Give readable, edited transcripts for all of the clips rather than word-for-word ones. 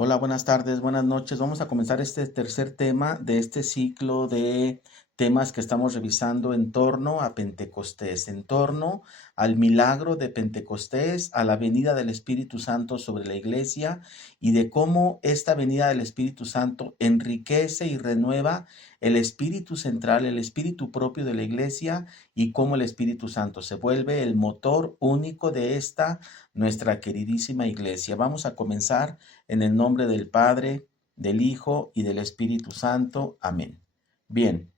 Hola, buenas tardes, buenas noches. Vamos a comenzar este tercer tema de este ciclo de temas que estamos revisando en torno a Pentecostés, en torno al milagro de Pentecostés, a la venida del Espíritu Santo sobre la iglesia y de cómo esta venida del Espíritu Santo enriquece y renueva el espíritu central, el espíritu propio de la iglesia y cómo el Espíritu Santo se vuelve el motor único de esta nuestra queridísima iglesia. Vamos a comenzar en el nombre del Padre, del Hijo y del Espíritu Santo. Amén. Bien,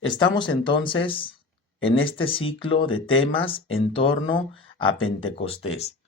estamos entonces en este ciclo de temas en torno a Pentecostés.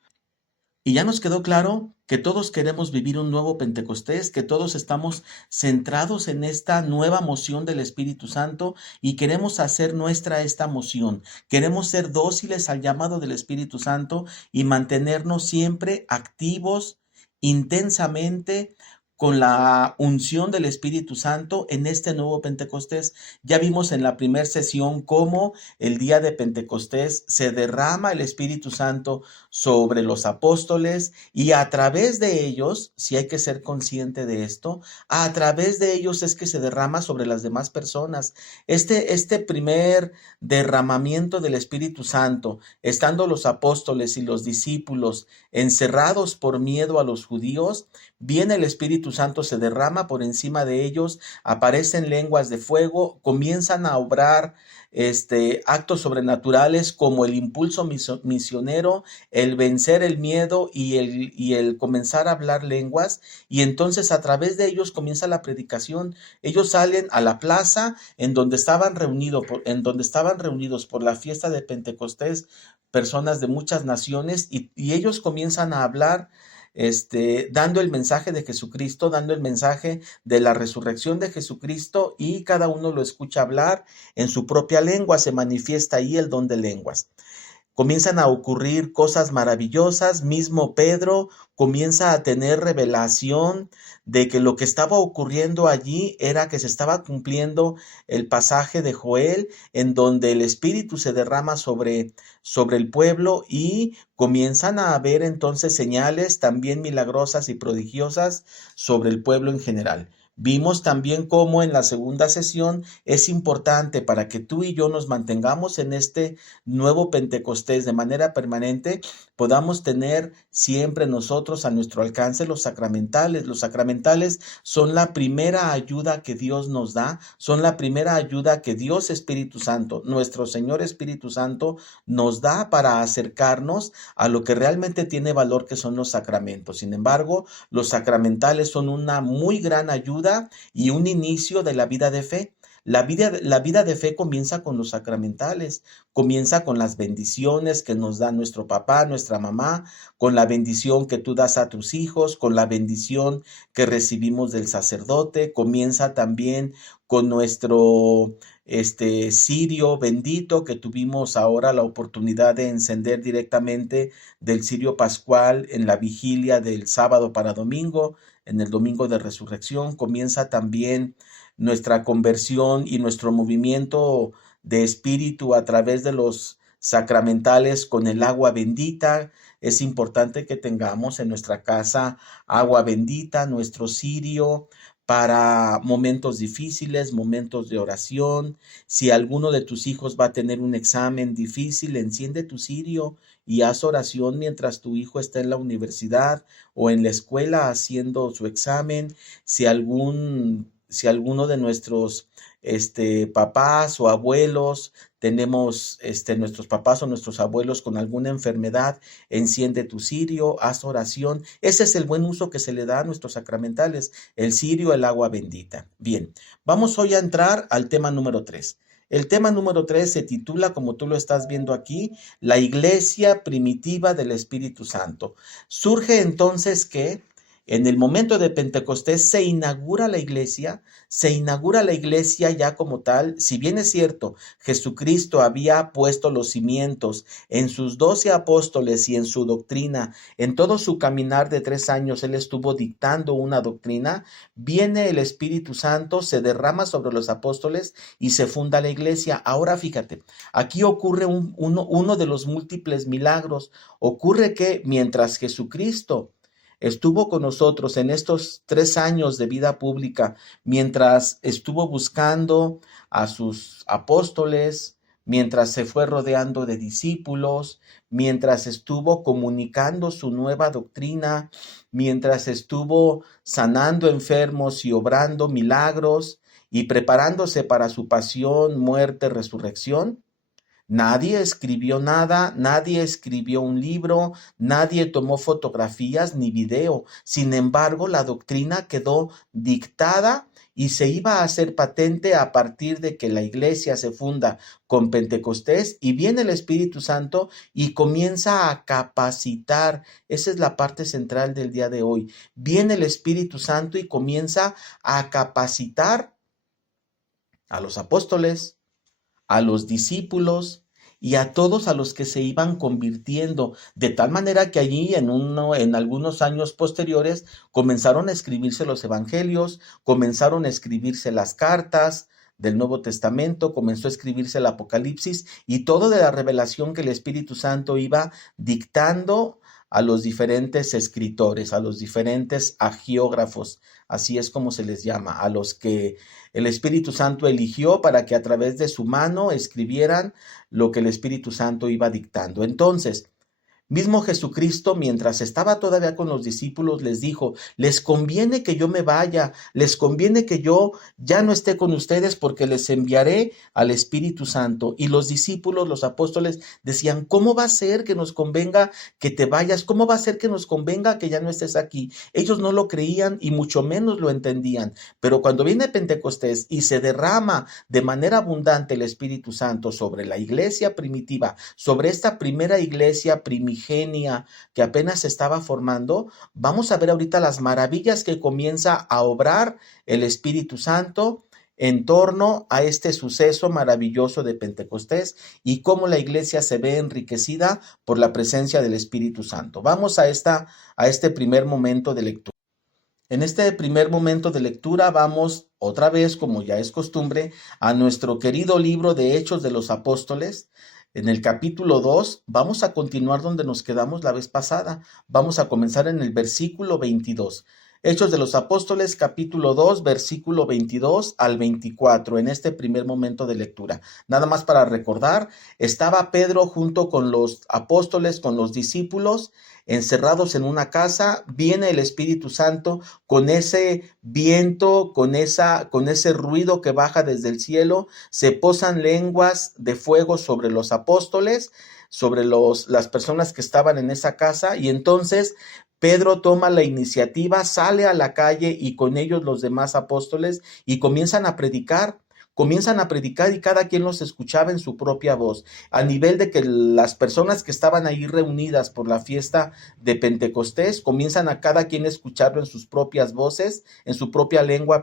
Y ya nos quedó claro que todos queremos vivir un nuevo Pentecostés, que todos estamos centrados en esta nueva moción del Espíritu Santo y queremos hacer nuestra esta moción. Queremos ser dóciles al llamado del Espíritu Santo y mantenernos siempre activos intensamente con la unción del Espíritu Santo en este nuevo Pentecostés. Ya vimos en la primera sesión cómo el día de Pentecostés se derrama el Espíritu Santo sobre los apóstoles y a través de ellos, si hay que ser consciente de esto, a través de ellos es que se derrama sobre las demás personas. Este primer derramamiento del Espíritu Santo, estando los apóstoles y los discípulos encerrados por miedo a los judíos, viene el Espíritu Santo, se derrama por encima de ellos, aparecen lenguas de fuego, comienzan a obrar actos sobrenaturales como el impulso misionero, el vencer el miedo y el comenzar a hablar lenguas, y entonces a través de ellos comienza la predicación. Ellos salen a la plaza en donde estaban reunidos por la fiesta de Pentecostés, personas de muchas naciones, y ellos comienzan a hablar dando el mensaje de Jesucristo, dando el mensaje de la resurrección de Jesucristo, y cada uno lo escucha hablar en su propia lengua. Se manifiesta ahí el don de lenguas. Comienzan a ocurrir cosas maravillosas. Mismo Pedro comienza a tener revelación de que lo que estaba ocurriendo allí era que se estaba cumpliendo el pasaje de Joel, en donde el Espíritu se derrama sobre el pueblo, y comienzan a haber entonces señales también milagrosas y prodigiosas sobre el pueblo en general. Vimos también cómo en la segunda sesión es importante, para que tú y yo nos mantengamos en este nuevo Pentecostés de manera permanente, podamos tener siempre nosotros a nuestro alcance los sacramentales. Los sacramentales son la primera ayuda que Dios nos da, son la primera ayuda que Dios Espíritu Santo, nuestro Señor Espíritu Santo, nos da para acercarnos a lo que realmente tiene valor, que son los sacramentos. Sin embargo, los sacramentales son una muy gran ayuda y un inicio de la vida de fe. La vida de fe comienza con los sacramentales, comienza con las bendiciones que nos da nuestro papá, nuestra mamá, con la bendición que tú das a tus hijos, con la bendición que recibimos del sacerdote. Comienza también con nuestro cirio bendito, que tuvimos ahora la oportunidad de encender directamente del cirio pascual en la vigilia del sábado para domingo, en el domingo de resurrección. Comienza también nuestra conversión y nuestro movimiento de espíritu a través de los sacramentales con el agua bendita. Es importante que tengamos en nuestra casa agua bendita, nuestro cirio, para momentos difíciles, momentos de oración. Si alguno de tus hijos va a tener un examen difícil, enciende tu cirio y haz oración mientras tu hijo está en la universidad o en la escuela haciendo su examen. Si alguno de nuestros papás o abuelos, tenemos nuestros papás o nuestros abuelos con alguna enfermedad, enciende tu cirio, haz oración. Ese es el buen uso que se le da a nuestros sacramentales, el cirio, el agua bendita. Bien, vamos hoy a entrar al tema número 3. El tema número 3 se titula, como tú lo estás viendo aquí, la iglesia primitiva del Espíritu Santo. Surge entonces que en el momento de Pentecostés se inaugura la iglesia ya como tal. Si bien es cierto, Jesucristo había puesto los cimientos en sus 12 apóstoles y en su doctrina, en todo su caminar de 3 años, él estuvo dictando una doctrina. Viene el Espíritu Santo, se derrama sobre los apóstoles y se funda la iglesia. Ahora fíjate, aquí ocurre uno de los múltiples milagros. Ocurre que mientras Jesucristo estuvo con nosotros en estos 3 años de vida pública, mientras estuvo buscando a sus apóstoles, mientras se fue rodeando de discípulos, mientras estuvo comunicando su nueva doctrina, mientras estuvo sanando enfermos y obrando milagros y preparándose para su pasión, muerte, resurrección. Nadie escribió nada, nadie escribió un libro, nadie tomó fotografías ni video. Sin embargo, la doctrina quedó dictada y se iba a hacer patente a partir de que la iglesia se funda con Pentecostés y viene el Espíritu Santo y comienza a capacitar. Esa es la parte central del día de hoy. Viene el Espíritu Santo y comienza a capacitar a los apóstoles, a los discípulos y a todos a los que se iban convirtiendo, de tal manera que allí en algunos años posteriores comenzaron a escribirse los evangelios, comenzaron a escribirse las cartas del Nuevo Testamento, comenzó a escribirse el Apocalipsis y todo de la revelación que el Espíritu Santo iba dictando a los diferentes escritores, a los diferentes agiógrafos, así es como se les llama, a los que el Espíritu Santo eligió para que a través de su mano escribieran lo que el Espíritu Santo iba dictando. Entonces, mismo Jesucristo, mientras estaba todavía con los discípulos, les dijo, les conviene que yo me vaya, les conviene que yo ya no esté con ustedes porque les enviaré al Espíritu Santo. Y los discípulos, los apóstoles, decían, ¿cómo va a ser que nos convenga que te vayas? ¿Cómo va a ser que nos convenga que ya no estés aquí? Ellos no lo creían y mucho menos lo entendían. Pero cuando viene Pentecostés y se derrama de manera abundante el Espíritu Santo sobre la iglesia primitiva, sobre esta primera iglesia primigenia, que apenas se estaba formando, vamos a ver ahorita las maravillas que comienza a obrar el Espíritu Santo en torno a este suceso maravilloso de Pentecostés y cómo la iglesia se ve enriquecida por la presencia del Espíritu Santo. Vamos a este primer momento de lectura. En este primer momento de lectura vamos otra vez, como ya es costumbre, a nuestro querido libro de Hechos de los Apóstoles. En el capítulo 2 vamos a continuar donde nos quedamos la vez pasada. Vamos a comenzar en el versículo 22. Hechos de los Apóstoles, capítulo 2, versículo 22 al 24, en este primer momento de lectura. Nada más para recordar, estaba Pedro junto con los apóstoles, con los discípulos, encerrados en una casa. Viene el Espíritu Santo con ese viento, con ese ruido que baja desde el cielo. Se posan lenguas de fuego sobre los apóstoles, sobre las personas que estaban en esa casa, y entonces Pedro toma la iniciativa, sale a la calle y con ellos los demás apóstoles y comienzan a predicar y cada quien los escuchaba en su propia voz, a nivel de que las personas que estaban ahí reunidas por la fiesta de Pentecostés comienzan a cada quien escucharlo en sus propias voces, en su propia lengua,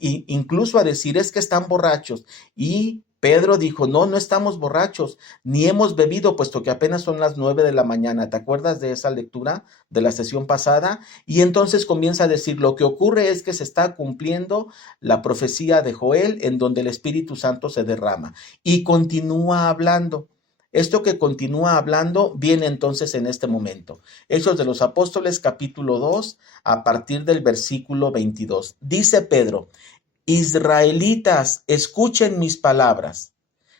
incluso a decir, es que están borrachos. Y Pedro dijo, no estamos borrachos, ni hemos bebido, puesto que apenas son las 9 de la mañana. ¿Te acuerdas de esa lectura de la sesión pasada? Y entonces comienza a decir, lo que ocurre es que se está cumpliendo la profecía de Joel, en donde el Espíritu Santo se derrama. Y continúa hablando. Esto que continúa hablando viene entonces en este momento. Hechos de los Apóstoles, capítulo 2, a partir del versículo 22. Dice Pedro, Israelitas, escuchen mis palabras.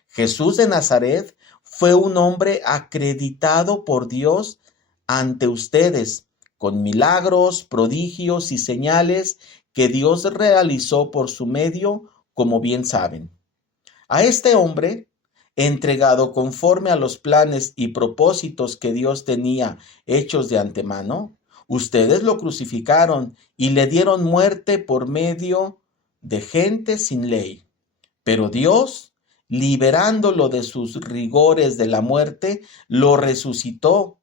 Jesús de Nazaret fue un hombre acreditado por Dios ante ustedes, con milagros, prodigios y señales que Dios realizó por su medio, como bien saben. A este hombre, entregado conforme a los planes y propósitos que Dios tenía hechos de antemano, ustedes lo crucificaron y le dieron muerte por medio de gente sin ley. Pero Dios, liberándolo de sus rigores de la muerte, lo resucitó,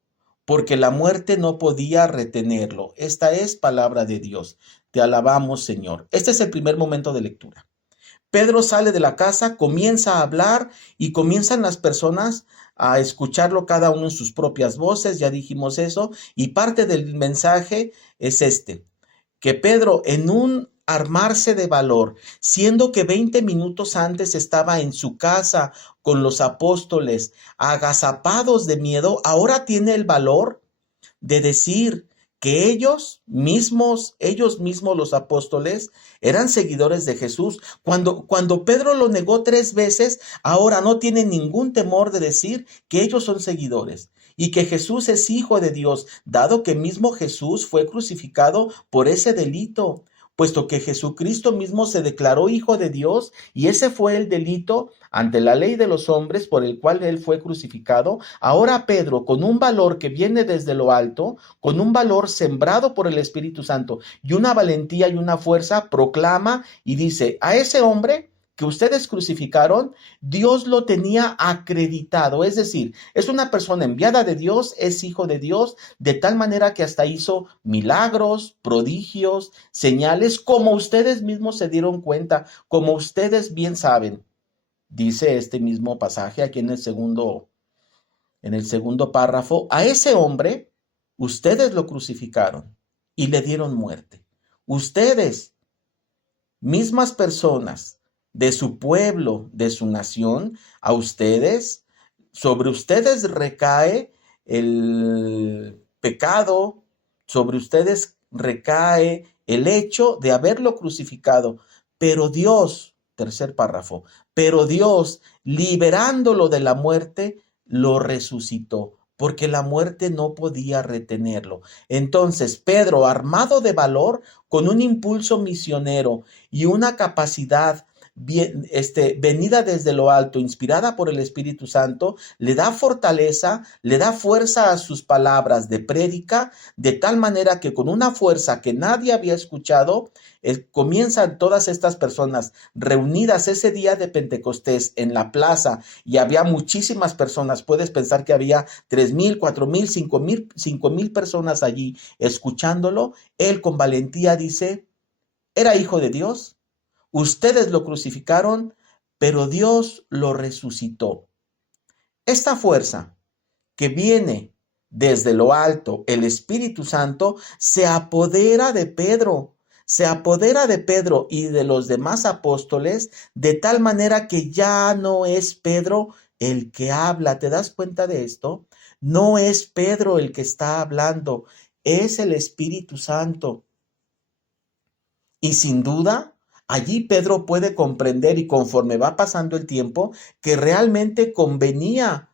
porque la muerte no podía retenerlo. Esta es palabra de Dios. Te alabamos, Señor. Este es el primer momento de lectura. Pedro sale de la casa, comienza a hablar y comienzan las personas a escucharlo cada uno en sus propias voces, ya dijimos eso, y parte del mensaje es que Pedro, en un armarse de valor, siendo que 20 minutos antes estaba en su casa con los apóstoles, agazapados de miedo, ahora tiene el valor de decir que ellos mismos los apóstoles, eran seguidores de Jesús. Cuando Pedro lo negó 3 veces, ahora no tienen ningún temor de decir que ellos son seguidores y que Jesús es hijo de Dios, dado que mismo Jesús fue crucificado por ese delito, puesto que Jesucristo mismo se declaró hijo de Dios y ese fue el delito ante la ley de los hombres por el cual él fue crucificado. Ahora Pedro, con un valor que viene desde lo alto, con un valor sembrado por el Espíritu Santo y una valentía y una fuerza, proclama y dice: a ese hombre que ustedes crucificaron, Dios lo tenía acreditado, es decir, es una persona enviada de Dios, es hijo de Dios, de tal manera que hasta hizo milagros, prodigios, señales, como ustedes mismos se dieron cuenta, como ustedes bien saben. Dice este mismo pasaje aquí en el segundo párrafo: a ese hombre ustedes lo crucificaron y le dieron muerte. Ustedes, mismas personas de su pueblo, de su nación, a ustedes, sobre ustedes recae el pecado, sobre ustedes recae el hecho de haberlo crucificado. Pero Dios, tercer párrafo, pero Dios, liberándolo de la muerte, lo resucitó, porque la muerte no podía retenerlo. Entonces, Pedro, armado de valor, con un impulso misionero y una capacidad venida desde lo alto, inspirada por el Espíritu Santo, le da fortaleza, le da fuerza a sus palabras de prédica, de tal manera que con una fuerza que nadie había escuchado, comienzan todas estas personas reunidas ese día de Pentecostés en la plaza, y había muchísimas personas. Puedes pensar que había 3,000, 4,000, 5,000 personas allí escuchándolo. Él con valentía dice: era hijo de Dios. Ustedes lo crucificaron, pero Dios lo resucitó. Esta fuerza que viene desde lo alto, el Espíritu Santo, se apodera de Pedro, y de los demás apóstoles, de tal manera que ya no es Pedro el que habla. ¿Te das cuenta de esto? No es Pedro el que está hablando, es el Espíritu Santo. Y sin duda, allí Pedro puede comprender, y conforme va pasando el tiempo, que realmente convenía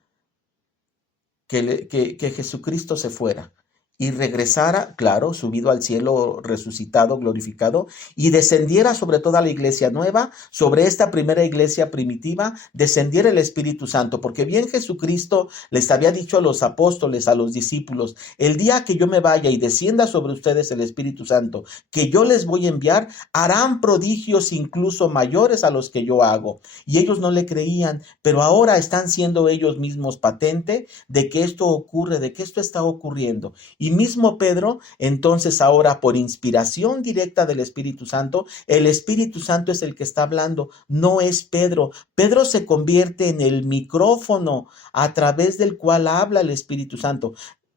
que Jesucristo se fuera y regresara, claro, subido al cielo, resucitado, glorificado, y descendiera sobre toda la iglesia nueva, sobre esta primera iglesia primitiva, descendiera el Espíritu Santo, porque bien Jesucristo les había dicho a los apóstoles, a los discípulos: el día que yo me vaya y descienda sobre ustedes el Espíritu Santo, que yo les voy a enviar, harán prodigios incluso mayores a los que yo hago. Y ellos no le creían, pero ahora están siendo ellos mismos patente de que esto ocurre, de que esto está ocurriendo. Y mismo Pedro, entonces ahora por inspiración directa del Espíritu Santo, el Espíritu Santo es el que está hablando, no es Pedro. Pedro se convierte en el micrófono a través del cual habla el Espíritu Santo.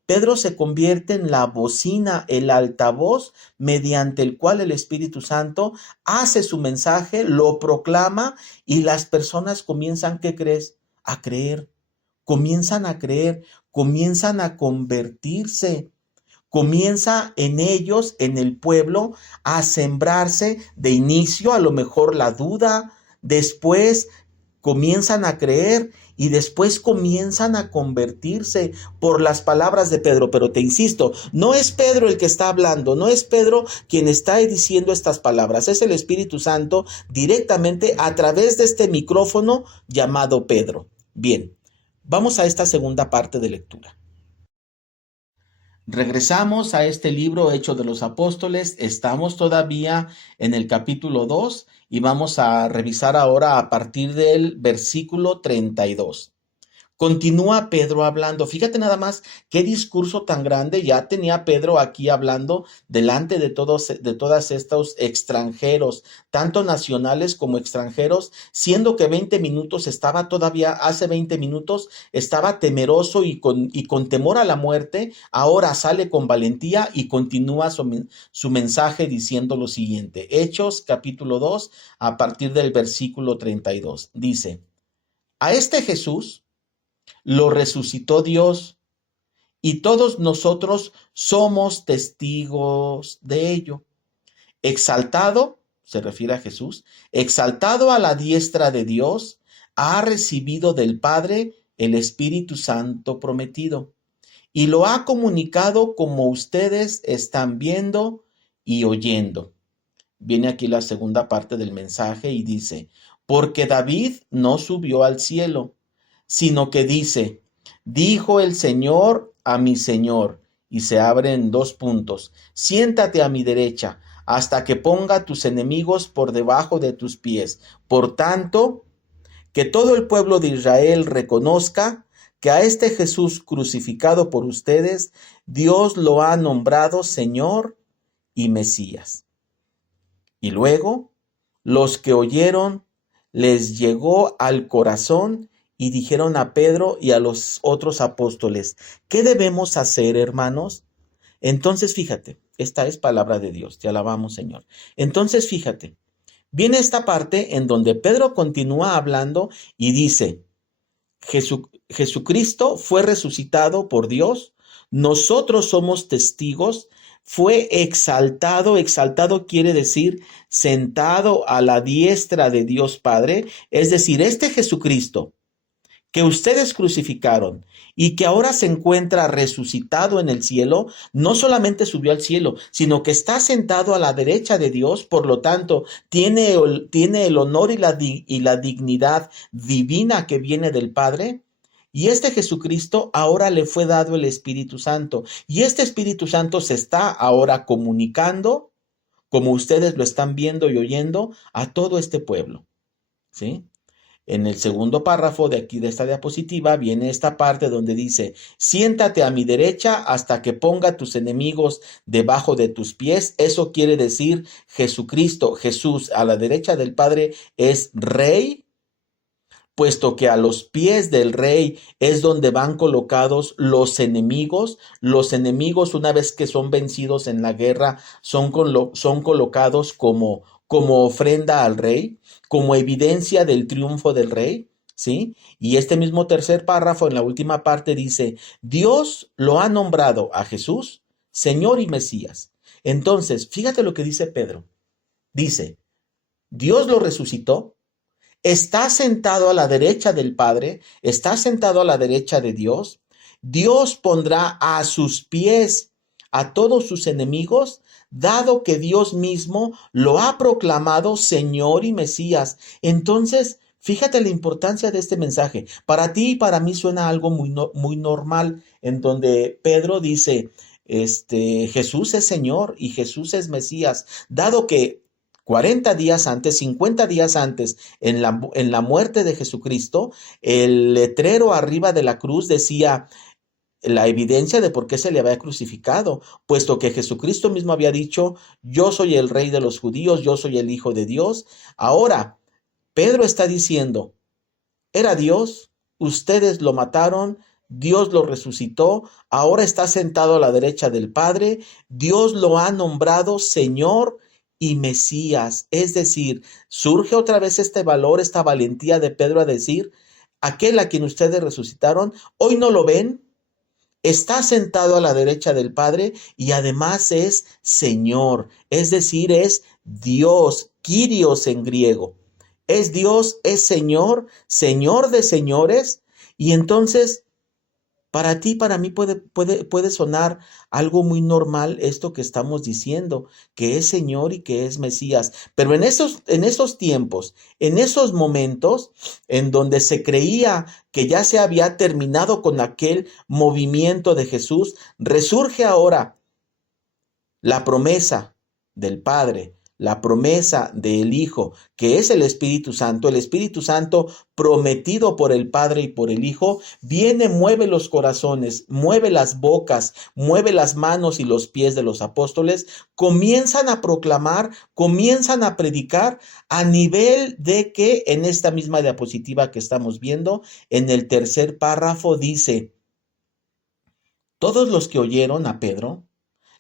Pedro se convierte en la bocina, el altavoz mediante el cual el Espíritu Santo hace su mensaje, lo proclama, y las personas comienzan, ¿qué crees? A creer. Comienzan a creer, comienzan a convertirse. Comienza en ellos, en el pueblo, a sembrarse de inicio a lo mejor la duda, después comienzan a creer y después comienzan a convertirse por las palabras de Pedro. Pero te insisto, no es Pedro el que está hablando, no es Pedro quien está diciendo estas palabras, es el Espíritu Santo directamente a través de este micrófono llamado Pedro. Bien, vamos a esta segunda parte de lectura. Regresamos a este libro, Hechos de los Apóstoles. Estamos todavía en el capítulo 2 y vamos a revisar ahora a partir del versículo 32. Continúa Pedro hablando. Fíjate nada más qué discurso tan grande. Ya tenía Pedro aquí hablando delante de todos estos extranjeros, tanto nacionales como extranjeros, siendo que 20 minutos estaba todavía, hace 20 minutos estaba temeroso y con temor a la muerte. Ahora sale con valentía y continúa su mensaje diciendo lo siguiente. Hechos capítulo 2 a partir del versículo 32. Dice: a este Jesús lo resucitó Dios y todos nosotros somos testigos de ello. Exaltado, se refiere a Jesús, exaltado a la diestra de Dios, ha recibido del Padre el Espíritu Santo prometido y lo ha comunicado como ustedes están viendo y oyendo. Viene aquí la segunda parte del mensaje y dice, porque David no subió al cielo, sino que dice, dijo el Señor a mi Señor, y se abren dos puntos, siéntate a mi derecha hasta que ponga tus enemigos por debajo de tus pies. Por tanto, que todo el pueblo de Israel reconozca que a este Jesús crucificado por ustedes, Dios lo ha nombrado Señor y Mesías. Y luego, los que oyeron les llegó al corazón y dijeron a Pedro y a los otros apóstoles, ¿qué debemos hacer, hermanos? Entonces, fíjate, esta es palabra de Dios, te alabamos, Señor. Entonces, fíjate, viene esta parte en donde Pedro continúa hablando y dice, Jesucristo fue resucitado por Dios, nosotros somos testigos, fue exaltado, exaltado quiere decir sentado a la diestra de Dios Padre, es decir, este Jesucristo que ustedes crucificaron y que ahora se encuentra resucitado en el cielo, no solamente subió al cielo, sino que está sentado a la derecha de Dios, por lo tanto, tiene el honor y la dignidad divina que viene del Padre. Y este Jesucristo ahora le fue dado el Espíritu Santo. Y este Espíritu Santo se está ahora comunicando, como ustedes lo están viendo y oyendo, a todo este pueblo. ¿Sí? En el segundo párrafo de aquí de esta diapositiva viene esta parte donde dice, siéntate a mi derecha hasta que ponga tus enemigos debajo de tus pies. Eso quiere decir Jesucristo, Jesús a la derecha del Padre es Rey, puesto que a los pies del Rey es donde van colocados los enemigos. Los enemigos, una vez que son vencidos en la guerra, son colocados como ofrenda al Rey, como evidencia del triunfo del Rey, ¿sí? Y este mismo tercer párrafo en la última parte dice, Dios lo ha nombrado a Jesús, Señor y Mesías. Entonces, fíjate lo que dice Pedro. Dice, Dios lo resucitó, está sentado a la derecha del Padre, está sentado a la derecha de Dios. Dios pondrá a sus pies a todos sus enemigos, dado que Dios mismo lo ha proclamado Señor y Mesías. Entonces, fíjate la importancia de este mensaje. Para ti y para mí suena algo muy normal, en donde Pedro dice, Jesús es Señor y Jesús es Mesías, dado que 40 días antes, 50 días antes, en la muerte de Jesucristo, el letrero arriba de la cruz decía la evidencia de por qué se le había crucificado, puesto que Jesucristo mismo había dicho, yo soy el Rey de los judíos, yo soy el Hijo de Dios. Ahora, Pedro está diciendo, era Dios, ustedes lo mataron, Dios lo resucitó, ahora está sentado a la derecha del Padre, Dios lo ha nombrado Señor y Mesías. Es decir, surge otra vez este valor, esta valentía de Pedro a decir, aquel a quien ustedes resucitaron, hoy no lo ven, está sentado a la derecha del Padre y además es Señor, es decir, es Dios, Kyrios en griego. Es Dios, es Señor, Señor de señores. Y entonces, para ti, para mí puede sonar algo muy normal esto que estamos diciendo, que es Señor y que es Mesías. Pero en esos tiempos, en esos momentos en donde se creía que ya se había terminado con aquel movimiento de Jesús, resurge ahora la promesa del Padre, la promesa del Hijo, que es el Espíritu Santo prometido por el Padre y por el Hijo, viene, mueve los corazones, mueve las bocas, mueve las manos y los pies de los apóstoles, comienzan a proclamar, comienzan a predicar a nivel de que en esta misma diapositiva que estamos viendo, en el tercer párrafo dice, todos los que oyeron a Pedro,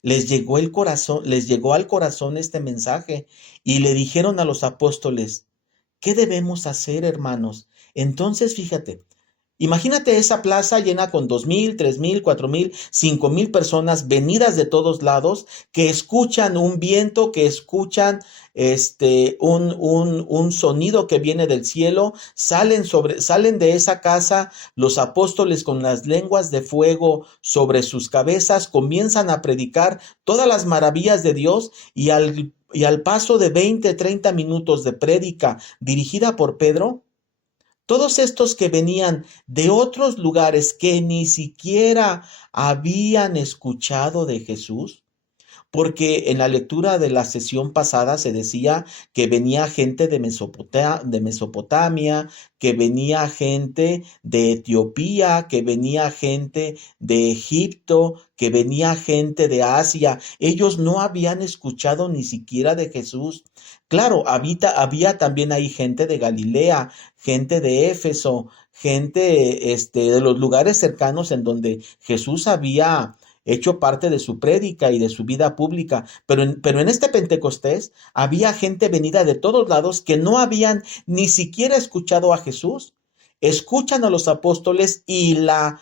les llegó al corazón este mensaje y le dijeron a los apóstoles, ¿qué debemos hacer, hermanos? Entonces, fíjate, Imagínate esa plaza llena con 2,000, 3,000, 4,000, 5,000 personas venidas de todos lados que escuchan un viento, que escuchan un sonido que viene del cielo, salen de esa casa los apóstoles con las lenguas de fuego sobre sus cabezas, comienzan a predicar todas las maravillas de Dios y al paso de 20, 30 minutos de prédica dirigida por Pedro, todos estos que venían de otros lugares que ni siquiera habían escuchado de Jesús, porque en la lectura de la sesión pasada se decía que venía gente de Mesopotamia, que venía gente de Etiopía, que venía gente de Egipto, que venía gente de Asia. Ellos no habían escuchado ni siquiera de Jesús. Claro, había también ahí gente de Galilea, gente de Éfeso, gente de los lugares cercanos en donde Jesús había hecho parte de su prédica y de su vida pública, pero en este Pentecostés había gente venida de todos lados que no habían ni siquiera escuchado a Jesús. Escuchan a los apóstoles y la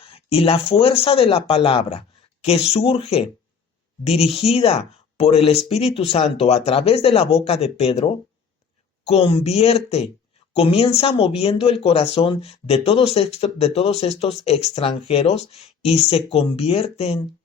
fuerza de la palabra que surge dirigida por el Espíritu Santo a través de la boca de Pedro, comienza moviendo el corazón de todos estos extranjeros y se convierten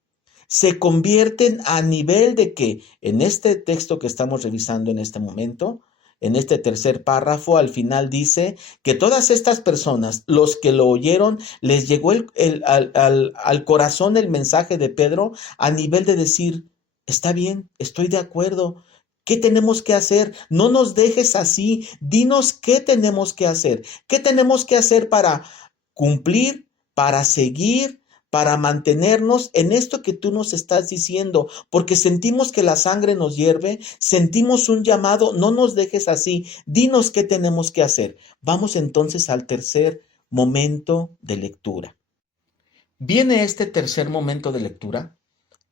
a nivel de que en este texto que estamos revisando en este momento, en este tercer párrafo, al final dice que todas estas personas, los que lo oyeron, les llegó al corazón el mensaje de Pedro a nivel de decir, está bien, estoy de acuerdo. ¿Qué tenemos que hacer? No nos dejes así. Dinos qué tenemos que hacer. ¿Qué tenemos que hacer para cumplir, para seguir, para mantenernos en esto que tú nos estás diciendo? Porque sentimos que la sangre nos hierve, sentimos un llamado, no nos dejes así. Dinos qué tenemos que hacer. Vamos entonces al tercer momento de lectura. Viene este tercer momento de lectura.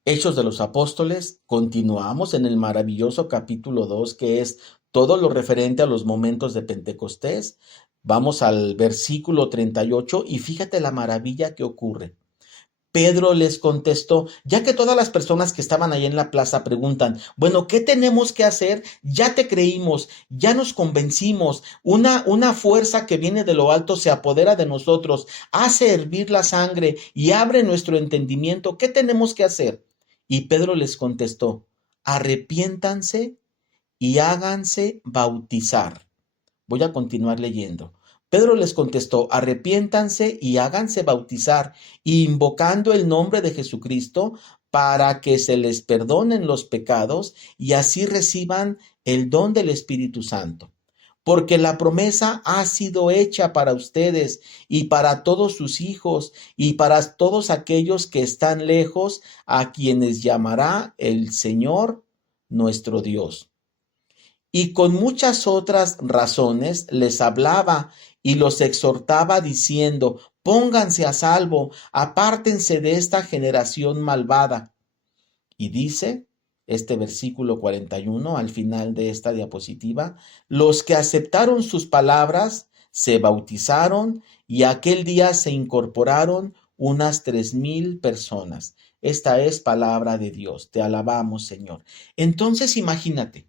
Hechos de los Apóstoles, continuamos en el maravilloso capítulo 2, que es todo lo referente a los momentos de Pentecostés. Vamos al versículo 38 y fíjate la maravilla que ocurre. Pedro les contestó, ya que todas las personas que estaban ahí en la plaza preguntan, bueno, ¿qué tenemos que hacer? Ya te creímos, ya nos convencimos, una fuerza que viene de lo alto se apodera de nosotros, hace hervir la sangre y abre nuestro entendimiento. ¿Qué tenemos que hacer? Y Pedro les contestó, arrepiéntanse y háganse bautizar. Voy a continuar leyendo. Pedro les contestó, arrepiéntanse y háganse bautizar, invocando el nombre de Jesucristo para que se les perdonen los pecados y así reciban el don del Espíritu Santo. Porque la promesa ha sido hecha para ustedes y para todos sus hijos y para todos aquellos que están lejos, a quienes llamará el Señor nuestro Dios. Y con muchas otras razones les hablaba y los exhortaba diciendo, pónganse a salvo, apártense de esta generación malvada. Y dice este versículo 41 al final de esta diapositiva, los que aceptaron sus palabras se bautizaron y aquel día se incorporaron unas 3,000 personas. Esta es palabra de Dios. Te alabamos, Señor. Entonces imagínate.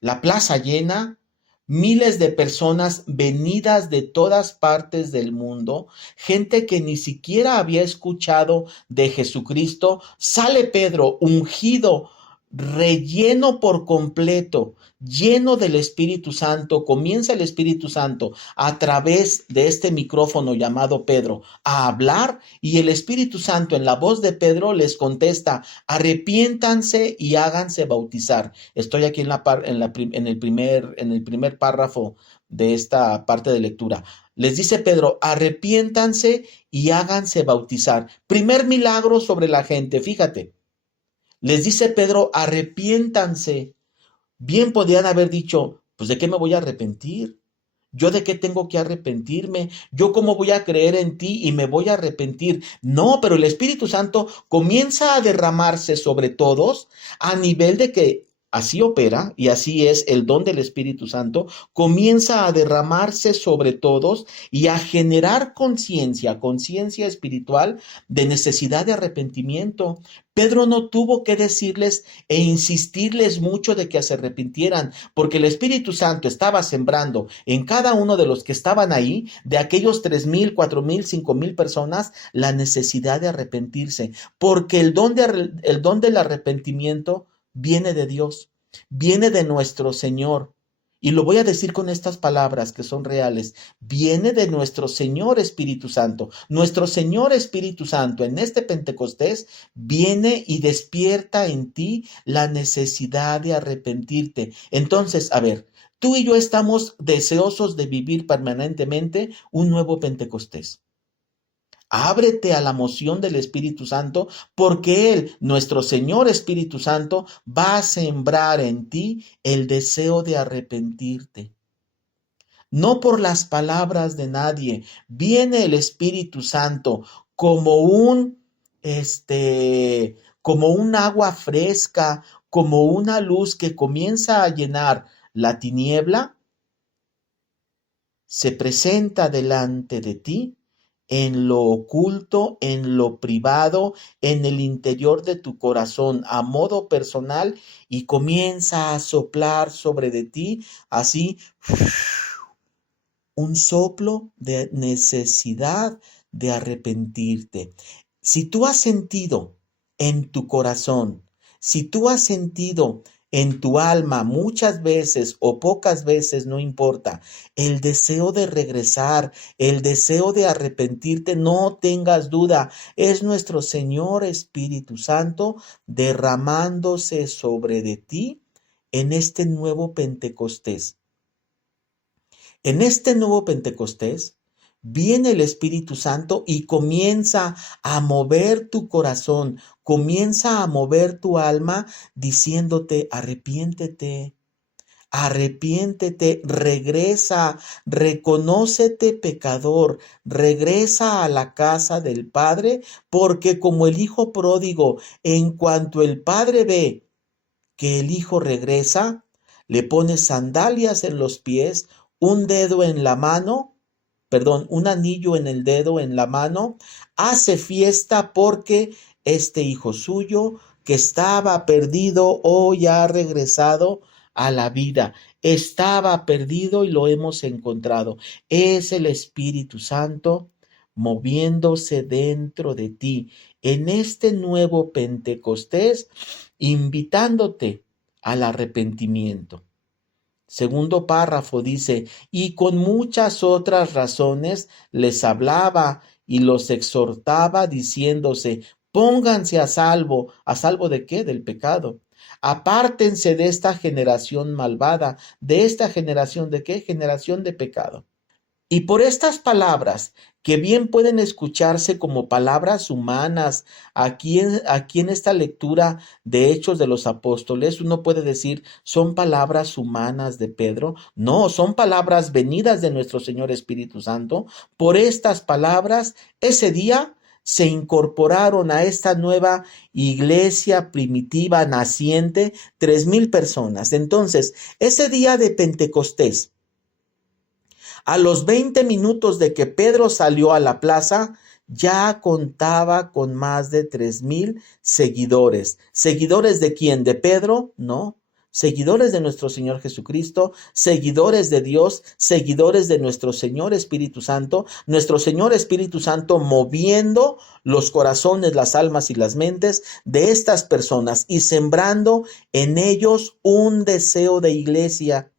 La plaza llena, miles de personas venidas de todas partes del mundo, gente que ni siquiera había escuchado de Jesucristo. Sale Pedro ungido, relleno por completo, lleno del Espíritu Santo. Comienza el Espíritu Santo a través de este micrófono llamado Pedro a hablar y el Espíritu Santo en la voz de Pedro les contesta, arrepiéntanse y háganse bautizar. Estoy aquí en el primer párrafo de esta parte de lectura. Les dice Pedro, arrepiéntanse y háganse bautizar. Primer milagro sobre la gente, fíjate. Les dice Pedro, arrepiéntanse. Bien podían haber dicho, pues ¿de qué me voy a arrepentir? ¿Yo de qué tengo que arrepentirme? ¿Yo cómo voy a creer en ti y me voy a arrepentir? No, pero el Espíritu Santo comienza a derramarse sobre todos a nivel de que así opera y así es el don del Espíritu Santo, comienza a derramarse sobre todos y a generar conciencia espiritual de necesidad de arrepentimiento. Pedro no tuvo que decirles e insistirles mucho de que se arrepintieran, porque el Espíritu Santo estaba sembrando en cada uno de los que estaban ahí, de aquellos 3,000, 4,000, 5,000 personas, la necesidad de arrepentirse, porque el don del arrepentimiento viene de Dios, viene de nuestro Señor. Y lo voy a decir con estas palabras que son reales. Viene de nuestro Señor Espíritu Santo. Nuestro Señor Espíritu Santo en este Pentecostés viene y despierta en ti la necesidad de arrepentirte. Entonces, a ver, tú y yo estamos deseosos de vivir permanentemente un nuevo Pentecostés. Ábrete a la moción del Espíritu Santo, porque Él, nuestro Señor Espíritu Santo, va a sembrar en ti el deseo de arrepentirte. No por las palabras de nadie. Viene el Espíritu Santo como como un agua fresca, como una luz que comienza a llenar la tiniebla, se presenta delante de ti en lo oculto, en lo privado, en el interior de tu corazón, a modo personal, y comienza a soplar sobre de ti, así, un soplo de necesidad de arrepentirte. Si tú has sentido en tu corazón, si tú has sentido en tu alma muchas veces o pocas veces, no importa, el deseo de regresar, el deseo de arrepentirte, no tengas duda, es nuestro Señor Espíritu Santo derramándose sobre de ti en este nuevo Pentecostés. En este nuevo Pentecostés viene el Espíritu Santo y comienza a mover tu corazón, comienza a mover tu alma diciéndote: arrepiéntete, arrepiéntete, regresa, reconócete pecador, regresa a la casa del Padre, porque como el hijo pródigo, en cuanto el Padre ve que el hijo regresa, le pone sandalias en los pies, un dedo en la mano, un anillo en el dedo, en la mano, hace fiesta porque este hijo suyo que estaba perdido hoy ha regresado a la vida. Estaba perdido y lo hemos encontrado. Es el Espíritu Santo moviéndose dentro de ti en este nuevo Pentecostés, invitándote al arrepentimiento. Segundo párrafo dice: y con muchas otras razones les hablaba y los exhortaba diciéndose: pónganse a salvo. ¿A salvo de qué? Del pecado. Apártense de esta generación malvada. ¿De esta generación de qué? Generación de pecado. Y por estas palabras, que bien pueden escucharse como palabras humanas, aquí en esta lectura de Hechos de los Apóstoles, uno puede decir, ¿son palabras humanas de Pedro? No, son palabras venidas de nuestro Señor Espíritu Santo. Por estas palabras, ese día se incorporaron a esta nueva iglesia primitiva naciente 3,000 personas. Entonces, ese día de Pentecostés, a los 20 minutos de que Pedro salió a la plaza, ya contaba con más de 3,000 seguidores. ¿Seguidores de quién? ¿De Pedro? No. Seguidores de nuestro Señor Jesucristo, seguidores de Dios, seguidores de nuestro Señor Espíritu Santo, nuestro Señor Espíritu Santo moviendo los corazones, las almas y las mentes de estas personas y sembrando en ellos un deseo de iglesia,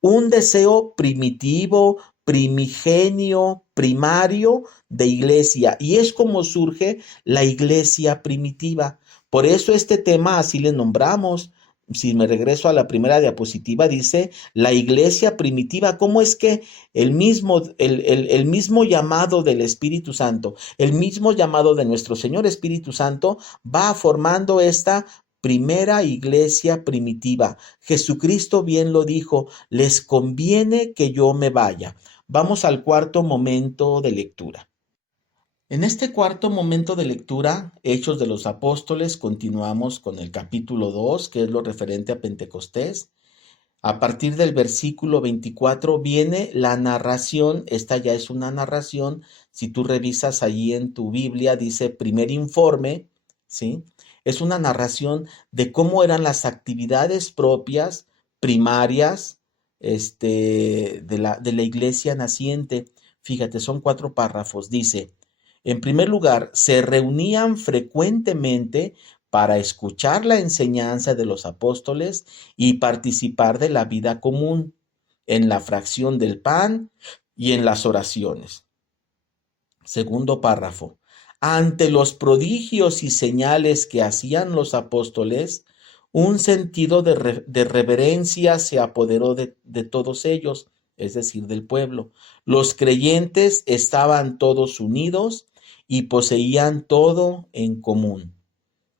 un deseo primitivo, primigenio, primario de iglesia. Y es como surge la iglesia primitiva. Por eso este tema así le nombramos. Si me regreso a la primera diapositiva, dice la iglesia primitiva. ¿Cómo es que el mismo llamado del Espíritu Santo, el mismo llamado de nuestro Señor Espíritu Santo va formando esta primera iglesia primitiva? Jesucristo bien lo dijo: les conviene que yo me vaya. Vamos al cuarto momento de lectura. En este cuarto momento de lectura, Hechos de los Apóstoles, continuamos con el capítulo 2, que es lo referente a Pentecostés. A partir del versículo 24 viene la narración, esta ya es una narración, si tú revisas allí en tu Biblia, dice primer informe, ¿sí? Es una narración de cómo eran las actividades propias, primarias, de la iglesia naciente. Fíjate, son 4 párrafos. Dice, en primer lugar, se reunían frecuentemente para escuchar la enseñanza de los apóstoles y participar de la vida común, en la fracción del pan y en las oraciones. Segundo párrafo. Ante los prodigios y señales que hacían los apóstoles, un sentido de reverencia se apoderó de todos ellos, es decir, del pueblo. Los creyentes estaban todos unidos y poseían todo en común.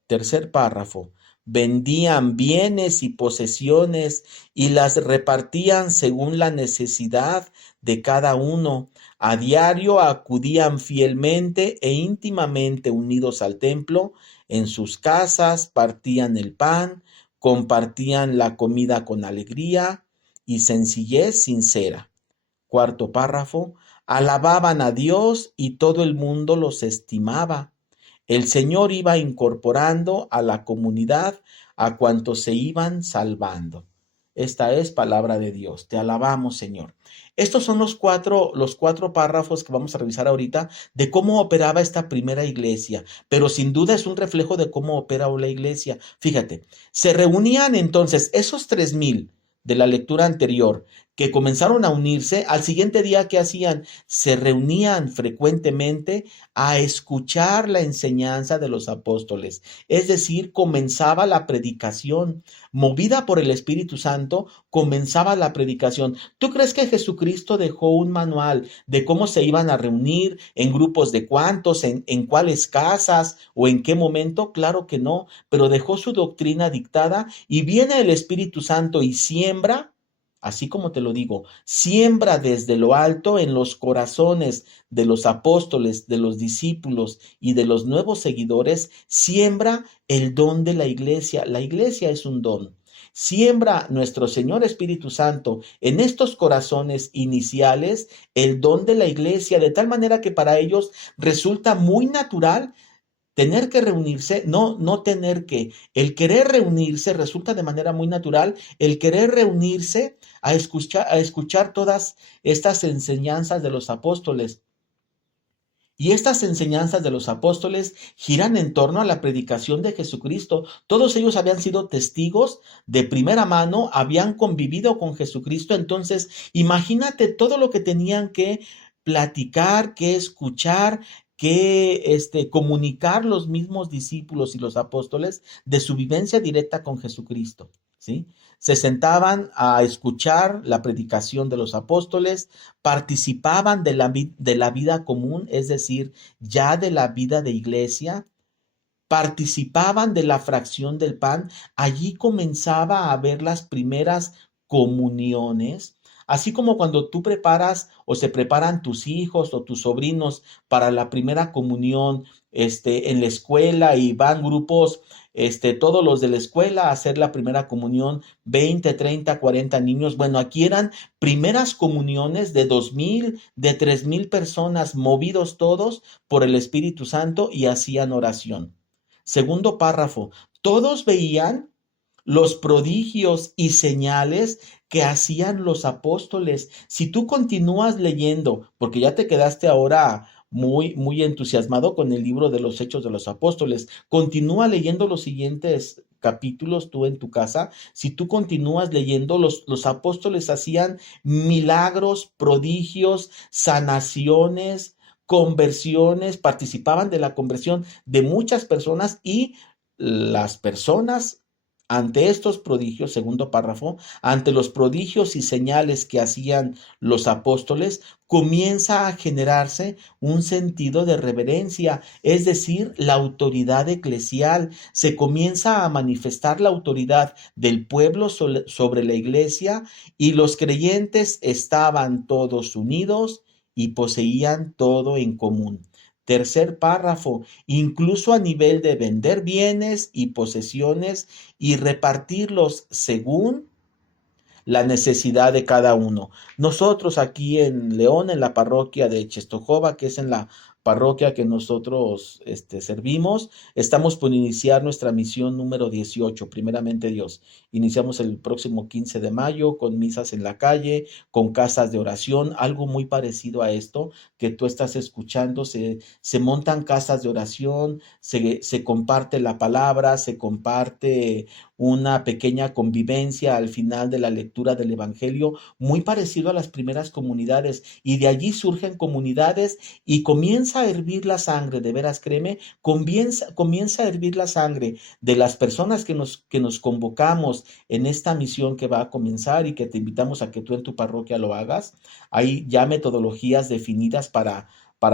Tercer párrafo. Vendían bienes y posesiones y las repartían según la necesidad de cada uno. A diario acudían fielmente e íntimamente unidos al templo. En sus casas partían el pan, compartían la comida con alegría y sencillez sincera. Cuarto párrafo. Alababan a Dios y todo el mundo los estimaba. El Señor iba incorporando a la comunidad a cuantos se iban salvando. Esta es palabra de Dios. Te alabamos, Señor. Estos son los cuatro párrafos que vamos a revisar ahorita de cómo operaba esta primera iglesia, pero sin duda es un reflejo de cómo opera la iglesia. Fíjate, se reunían entonces esos 3,000 de la lectura anterior que comenzaron a unirse. Al siguiente día, ¿qué hacían? Se reunían frecuentemente a escuchar la enseñanza de los apóstoles. Es decir, comenzaba la predicación. Movida por el Espíritu Santo, comenzaba la predicación. ¿Tú crees que Jesucristo dejó un manual de cómo se iban a reunir, en grupos de cuántos, en cuáles casas o en qué momento? Claro que no, pero dejó su doctrina dictada y viene el Espíritu Santo y siembra. Así como te lo digo, siembra desde lo alto en los corazones de los apóstoles, de los discípulos y de los nuevos seguidores, siembra el don de la iglesia. La iglesia es un don. Siembra nuestro Señor Espíritu Santo en estos corazones iniciales el don de la iglesia, de tal manera que para ellos resulta muy natural tener que reunirse, no tener que. El querer reunirse resulta de manera muy natural, el querer reunirse a escuchar todas estas enseñanzas de los apóstoles. Y estas enseñanzas de los apóstoles giran en torno a la predicación de Jesucristo. Todos ellos habían sido testigos de primera mano, habían convivido con Jesucristo. Entonces, imagínate todo lo que tenían que platicar, que escuchar, que comunicar los mismos discípulos y los apóstoles de su vivencia directa con Jesucristo, ¿sí? Se sentaban a escuchar la predicación de los apóstoles, participaban de la vida común, es decir, ya de la vida de iglesia, participaban de la fracción del pan. Allí comenzaba a haber las primeras comuniones, así como cuando tú preparas o se preparan tus hijos o tus sobrinos para la primera comunión, en la escuela, y van grupos, todos los de la escuela a hacer la primera comunión, 20, 30, 40 niños. Bueno, aquí eran primeras comuniones de 2,000, de 3,000 personas, movidos todos por el Espíritu Santo, y hacían oración. Segundo párrafo, todos veían los prodigios y señales que hacían los apóstoles. Si tú continúas leyendo, porque ya te quedaste ahora muy, muy entusiasmado con el libro de los Hechos de los Apóstoles, continúa leyendo los siguientes capítulos tú en tu casa. Si tú continúas leyendo, los apóstoles hacían milagros, prodigios, sanaciones, conversiones, participaban de la conversión de muchas personas, y las personas ante estos prodigios, segundo párrafo, ante los prodigios y señales que hacían los apóstoles, comienza a generarse un sentido de reverencia, es decir, la autoridad eclesial. Se comienza a manifestar la autoridad del pueblo sobre la iglesia, y los creyentes estaban todos unidos y poseían todo en común. Tercer párrafo, incluso a nivel de vender bienes y posesiones y repartirlos según la necesidad de cada uno. Nosotros aquí en León, en la parroquia de Czestochowa, que es en la parroquia que nosotros servimos, estamos por iniciar nuestra misión número 18, primeramente Dios. Iniciamos el próximo 15 de mayo con misas en la calle, con casas de oración, algo muy parecido a esto que tú estás escuchando. Se montan casas de oración, se comparte la palabra, se comparte una pequeña convivencia al final de la lectura del Evangelio, muy parecido a las primeras comunidades, y de allí surgen comunidades y comienza a hervir la sangre, de veras créeme, comienza a hervir la sangre de las personas que nos convocamos en esta misión que va a comenzar y que te invitamos a que tú en tu parroquia lo hagas. Hay ya metodologías definidas para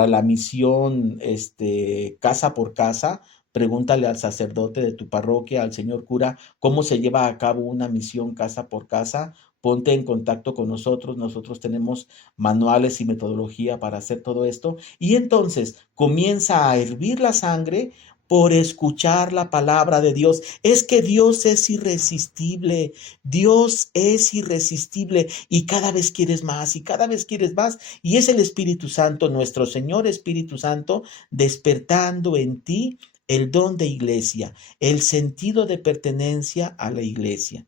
la misión casa por casa. Pregúntale al sacerdote de tu parroquia, al señor cura, cómo se lleva a cabo una misión casa por casa. Ponte en contacto con nosotros. Nosotros tenemos manuales y metodología para hacer todo esto. Y entonces comienza a hervir la sangre por escuchar la palabra de Dios. Es que Dios es irresistible. Dios es irresistible y cada vez quieres más y cada vez quieres más. Y es el Espíritu Santo, nuestro Señor Espíritu Santo, despertando en ti el don de iglesia, el sentido de pertenencia a la iglesia.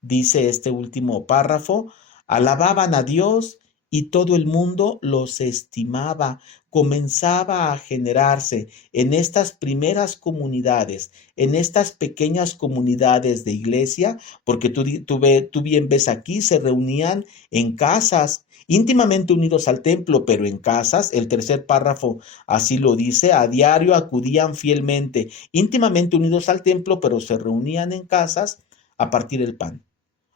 Dice este último párrafo, alababan a Dios y todo el mundo los estimaba. Comenzaba a generarse en estas primeras comunidades, en estas pequeñas comunidades de iglesia, porque tú bien ves aquí, se reunían en casas, íntimamente unidos al templo, pero en casas. El tercer párrafo así lo dice, a diario acudían fielmente, íntimamente unidos al templo, pero se reunían en casas a partir el pan,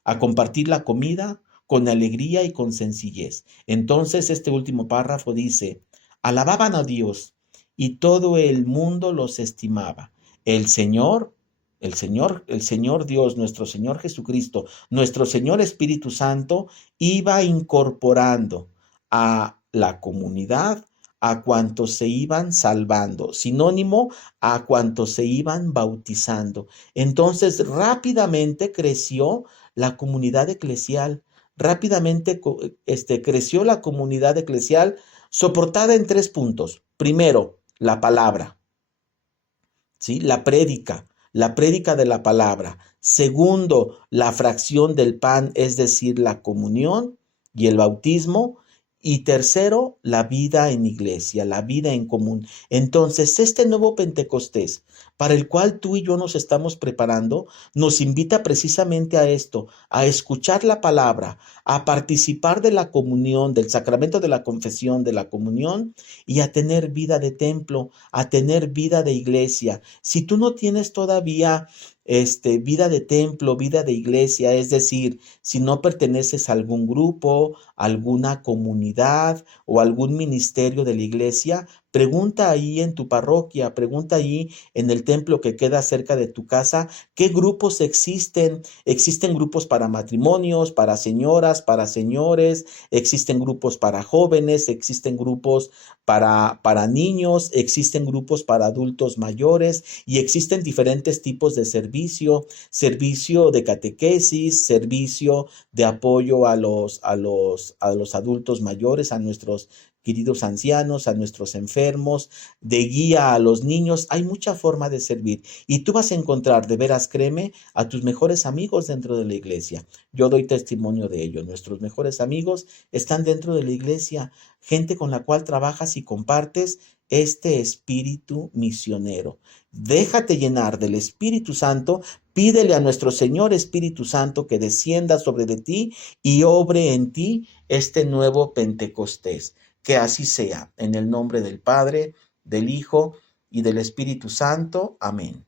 a compartir la comida con alegría y con sencillez. Entonces este último párrafo dice, alababan a Dios y todo el mundo los estimaba. El Señor, el Señor Dios, nuestro Señor Jesucristo, nuestro Señor Espíritu Santo, iba incorporando a la comunidad a cuantos se iban salvando, sinónimo a cuantos se iban bautizando. Entonces rápidamente creció la comunidad eclesial, rápidamente creció la comunidad eclesial soportada en 3 puntos. Primero, la palabra, ¿sí? La prédica de la palabra. Segundo, la fracción del pan, es decir, la comunión y el bautismo. Y tercero, la vida en iglesia, la vida en común. Entonces, este nuevo Pentecostés, para el cual tú y yo nos estamos preparando, nos invita precisamente a esto, a escuchar la palabra, a participar de la comunión, del sacramento de la confesión, de la comunión, y a tener vida de templo, a tener vida de iglesia. Si tú no tienes todavía vida de templo, vida de iglesia, es decir, si no perteneces a algún grupo, alguna comunidad o algún ministerio de la iglesia, pregunta ahí en tu parroquia, pregunta ahí en el templo que queda cerca de tu casa, ¿qué grupos existen? Existen grupos para matrimonios, para señoras, para señores, existen grupos para jóvenes, existen grupos para niños, existen grupos para adultos mayores y existen diferentes tipos de servicio de catequesis, servicio de apoyo a los adultos mayores, a nuestros queridos ancianos, a nuestros enfermos, de guía a los niños. Hay mucha forma de servir y tú vas a encontrar, de veras créeme, a tus mejores amigos dentro de la iglesia. Yo doy testimonio de ello. Nuestros mejores amigos están dentro de la iglesia, gente con la cual trabajas y compartes este espíritu misionero. Déjate llenar del Espíritu Santo, pídele a nuestro Señor Espíritu Santo que descienda sobre de ti y obre en ti este nuevo Pentecostés. Que así sea, en el nombre del Padre, del Hijo y del Espíritu Santo. Amén.